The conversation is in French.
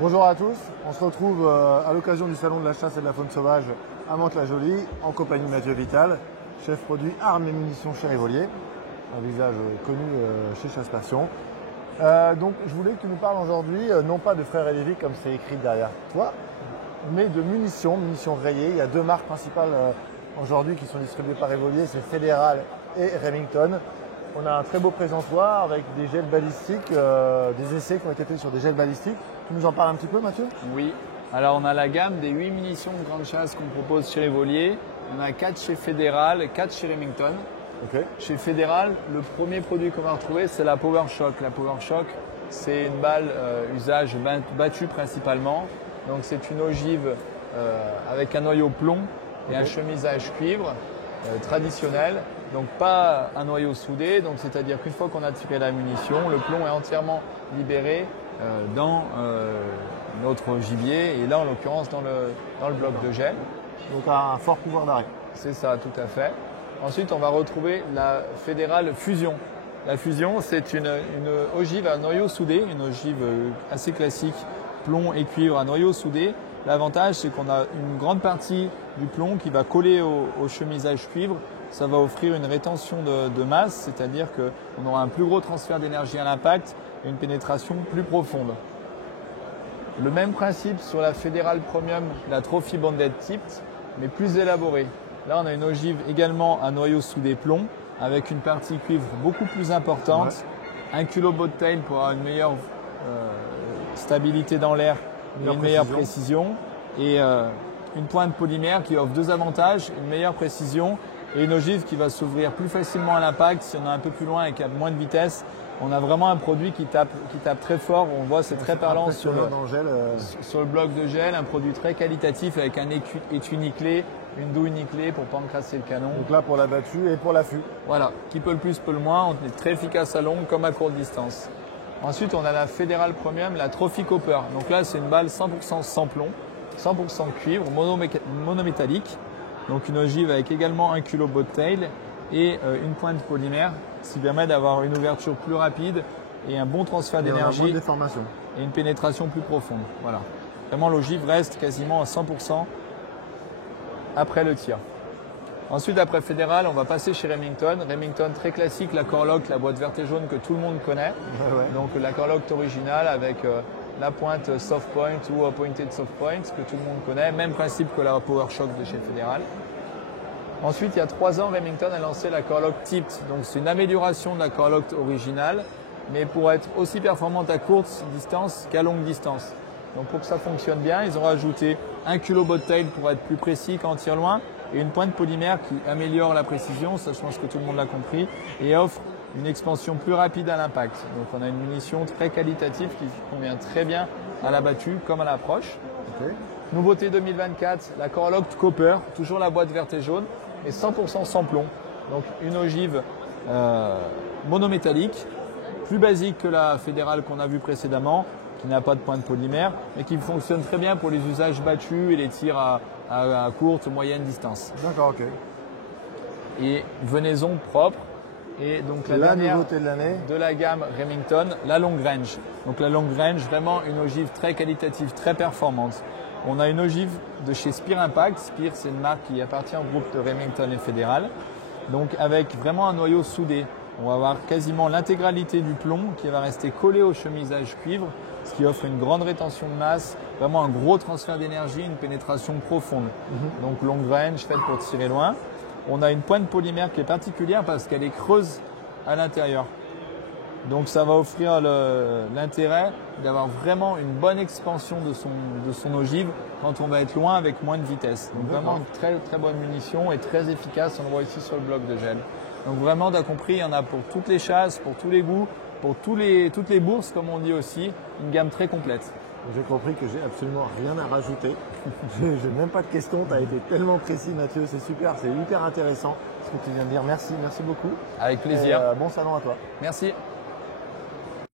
Bonjour à tous, on se retrouve à l'occasion du salon de la chasse et de la faune sauvage à Mantes-la-Jolie en compagnie de Mathieu Vital, chef produit armes et munitions chez Rivolier, un visage connu chez Chasse Passion. Donc je voulais que tu nous parles aujourd'hui non pas de Frères et Lévy comme c'est écrit derrière toi, mais de munitions rayées. Il y a deux marques principales aujourd'hui qui sont distribuées par Rivolier, c'est Fédéral et Remington. On a un très beau présentoir avec des gels balistiques, des essais qui ont été faits sur des gels balistiques. Tu nous en parles un petit peu, Mathieu? Oui. Alors, on a la gamme des 8 munitions de grande chasse qu'on propose chez Rivolier. On a 4 chez Fédéral, 4 chez Remington. Okay. Chez Fédéral, le premier produit qu'on va retrouver, c'est la PowerShock. La PowerShock, c'est une balle usage battu principalement. Donc, c'est une ogive avec un noyau plomb et un chemisage cuivre traditionnel. Donc pas un noyau soudé, donc c'est-à-dire qu'une fois qu'on a tiré la munition, le plomb est entièrement libéré dans notre gibier et là en l'occurrence dans le bloc de gel. Donc un fort pouvoir d'arrêt. C'est ça, tout à fait. Ensuite, on va retrouver la Fédérale Fusion. La Fusion, c'est une ogive à noyau soudé, une ogive assez classique, plomb et cuivre à noyau soudé. L'avantage, c'est qu'on a une grande partie du plomb qui va coller au chemisage cuivre. Ça va offrir une rétention de masse, c'est-à-dire qu'on aura un plus gros transfert d'énergie à l'impact et une pénétration plus profonde. Le même principe sur la Fédérale Premium, la Trophy Bonded Tipped, mais plus élaborée. Là, on a une ogive également à noyau soudé plomb, avec une partie cuivre beaucoup plus importante, un culot boat tail pour avoir une meilleure stabilité dans l'air et une meilleure précision, et une pointe polymère qui offre deux avantages, une meilleure précision et une ogive qui va s'ouvrir plus facilement à l'impact si on est un peu plus loin et qu'il y a moins de vitesse. On a vraiment un produit qui tape très fort. On voit, c'est très parlant sur le bloc de gel. Un produit très qualitatif avec un étui nickelé, une douille nickelée pour pas encrasser le canon. Donc là pour la battue et pour l'affût. Voilà, qui peut le plus, peut le moins. On est très efficace à longue comme à courte distance. Ensuite, on a la Fédérale Premium, la Trophy Copper. Donc là, c'est une balle 100% sans plomb, 100% cuivre, monométallique. Donc une ogive avec également un culot boat tail et une pointe polymère, ce qui permet d'avoir une ouverture plus rapide et un bon transfert d'énergie et une pénétration plus profonde. Voilà. Vraiment, l'ogive reste quasiment à 100% après le tir. Ensuite, après Fédéral, on va passer chez Remington. Remington très classique, la Core-Lokt, la boîte verte et jaune que tout le monde connaît. Ouais. Donc la Core-Lokt originale avec la pointe soft point ou pointed soft point que tout le monde connaît. Même principe que la PowerShock de chez Fédéral. Ensuite, il y a 3 ans, Remington a lancé la Core-Lokt Tipped. Donc c'est une amélioration de la Core-Lokt originale, mais pour être aussi performante à courte distance qu'à longue distance. Donc pour que ça fonctionne bien, ils ont rajouté un culot boat tail pour être plus précis quand on tire loin et une pointe polymère qui améliore la précision, ça je pense que tout le monde l'a compris, et offre une expansion plus rapide à l'impact. Donc on a une munition très qualitative qui convient très bien à la battue comme à l'approche. Okay. Nouveauté 2024, la Core-Lokt Copper, toujours la boîte verte et jaune, et 100% sans plomb. Donc une ogive monométallique, plus basique que la Fédérale qu'on a vue précédemment, qui n'a pas de pointe polymère, mais qui fonctionne très bien pour les usages battus et les tirs à courte, moyenne distance. D'accord, ok. Et venaison propre. Et donc la dernière nouveauté de l'année de la gamme Remington, la long range. Donc la long range, vraiment une ogive très qualitative, très performante. On a une ogive de chez Spear Impact. Spear, c'est une marque qui appartient au groupe de Remington et Fédéral. Donc avec vraiment un noyau soudé. On va avoir quasiment l'intégralité du plomb qui va rester collé au chemisage cuivre, ce qui offre une grande rétention de masse, vraiment un gros transfert d'énergie, une pénétration profonde. Donc long range, faite pour tirer loin. On a une pointe polymère qui est particulière parce qu'elle est creuse à l'intérieur. Donc ça va offrir l'intérêt d'avoir vraiment une bonne expansion de son ogive quand on va être loin avec moins de vitesse. Donc vraiment une très très bonne munition et très efficace, on le voit ici sur le bloc de gel. Donc vraiment, tu as compris, il y en a pour toutes les chasses, pour tous les goûts, pour toutes les bourses comme on dit aussi, une gamme très complète. J'ai compris que j'ai absolument rien à rajouter. J'ai même pas de questions, tu as été tellement précis Mathieu, c'est super, c'est hyper intéressant ce que tu viens de dire. Merci beaucoup. Avec plaisir. Et, bon salon à toi. Merci.